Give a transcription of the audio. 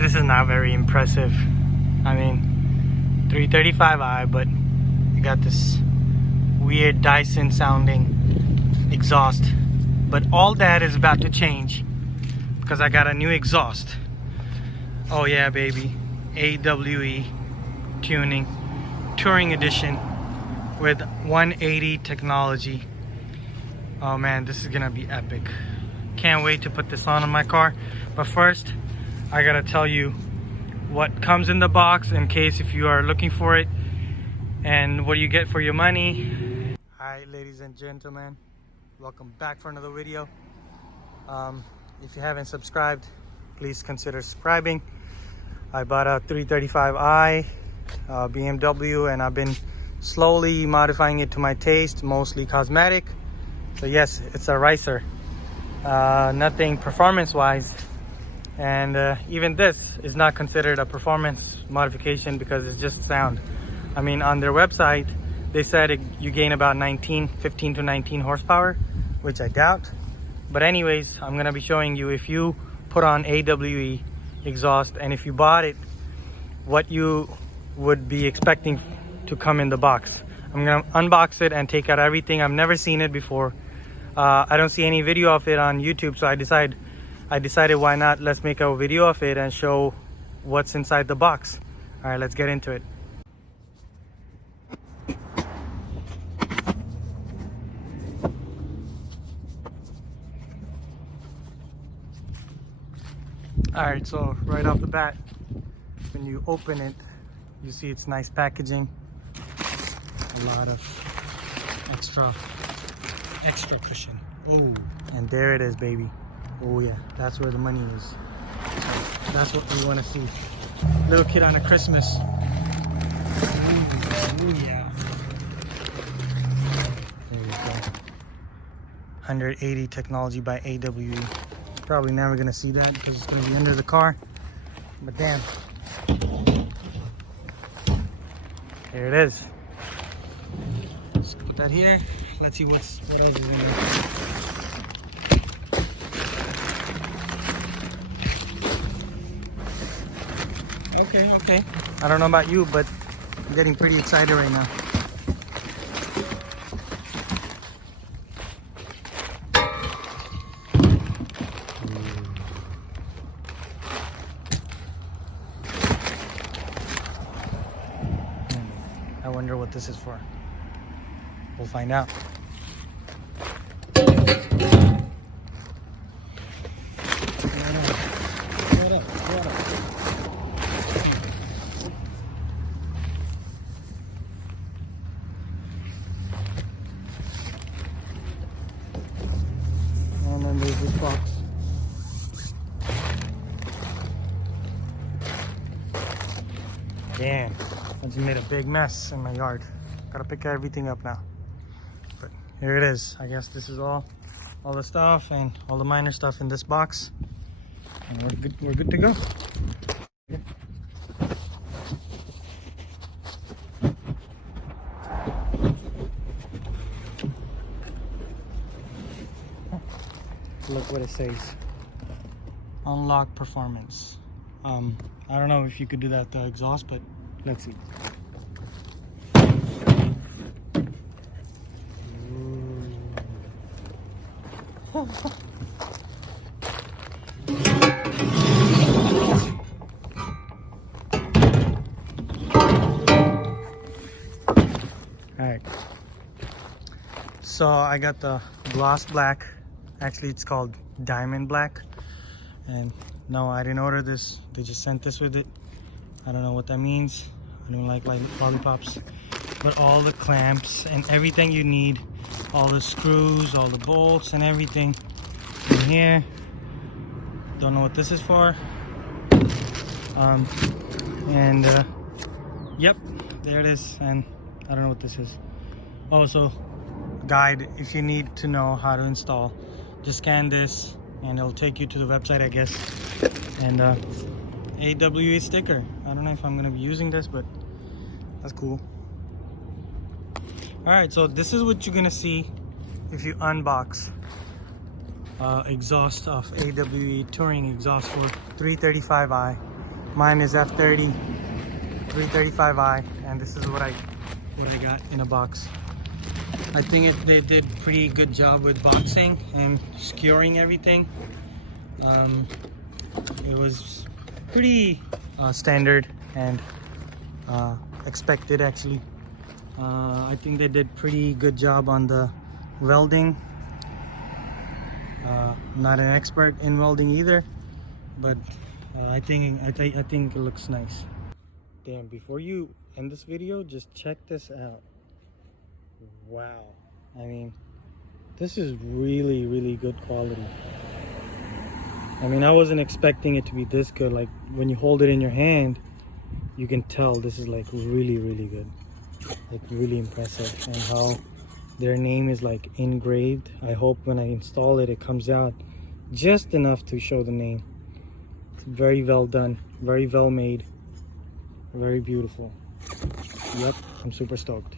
This is not very impressive. I mean, 335i, but you got this weird Dyson sounding exhaust. But all that is about to change because I got a new exhaust. Oh yeah, baby. AWE tuning, touring edition with 180 technology. Oh man, this is gonna be epic. Can't wait to put this on my car. But first, I gotta tell you what comes in the box in case if you are looking for it and what you get for your money. Hi ladies and gentlemen, welcome back for another video. If you haven't subscribed, please consider subscribing. I bought a 335i BMW and I've been slowly modifying it to my taste, mostly cosmetic. So yes, it's a racer, nothing performance wise. And even this is not considered a performance modification because it's just sound. I mean, on their website, they said you gain about 15 to 19 horsepower, which I doubt. But anyways, I'm gonna be showing you if you put on AWE exhaust and if you bought it, what you would be expecting to come in the box. I'm gonna unbox it and take out everything. I've never seen it before. I don't see any video of it on YouTube, so I decided why not, let's make a video of it and show what's inside the box. All right, let's get into it. All right, so right off the bat, when you open it, you see it's nice packaging, a lot of extra cushion. Oh, and there it is, baby. Oh yeah, that's where the money is. So that's what we want to see. Little kid on a Christmas. Ooh, yeah. There you go. 180 technology by AWE. Probably never gonna see that because it's gonna be under the car. But damn. There it is. Let's put that here. Let's see what else is in here. Okay. I don't know about you, but I'm getting pretty excited right now. I wonder what this is for. We'll find out. And then there's this box. Damn, I just made a big mess in my yard. Gotta pick everything up now. But here it is. I guess this is all the stuff and all the minor stuff in this box. And we're good to go. Look what it says. Unlock performance. I don't know if you could do that with the exhaust, but let's see. Alright. So I got the gloss black. Actually, it's called diamond black. And no, I didn't order this. They just sent this with it. I don't know what that means. I don't like lollipops. But all the clamps and everything you need, all the screws, all the bolts and everything in here. Don't know what this is for. Yep, there it is. And I don't know what this is. Also, guide if you need to know how to install. Just scan this and it'll take you to the website, I guess. And AWE sticker. I don't know if I'm gonna be using this, but that's cool. All right, so this is what you're gonna see if you unbox exhaust of AWE touring exhaust for 335i Mine is F30 335I, and this is what I got in a box. I think they did pretty good job with boxing and securing everything. It was pretty standard and expected actually. I think they did pretty good job on the welding. Not an expert in welding either, but I think it looks nice. Damn, before you end this video, just check this out. Wow, I mean, this is really good quality. I mean, I wasn't expecting it to be this good. Like when you hold it in your hand, you can tell this is like really good, like really impressive. And how their name is like engraved. I hope when I install it, it comes out just enough to show the name. It's very well done, very well made, very beautiful. Yep, I'm super stoked.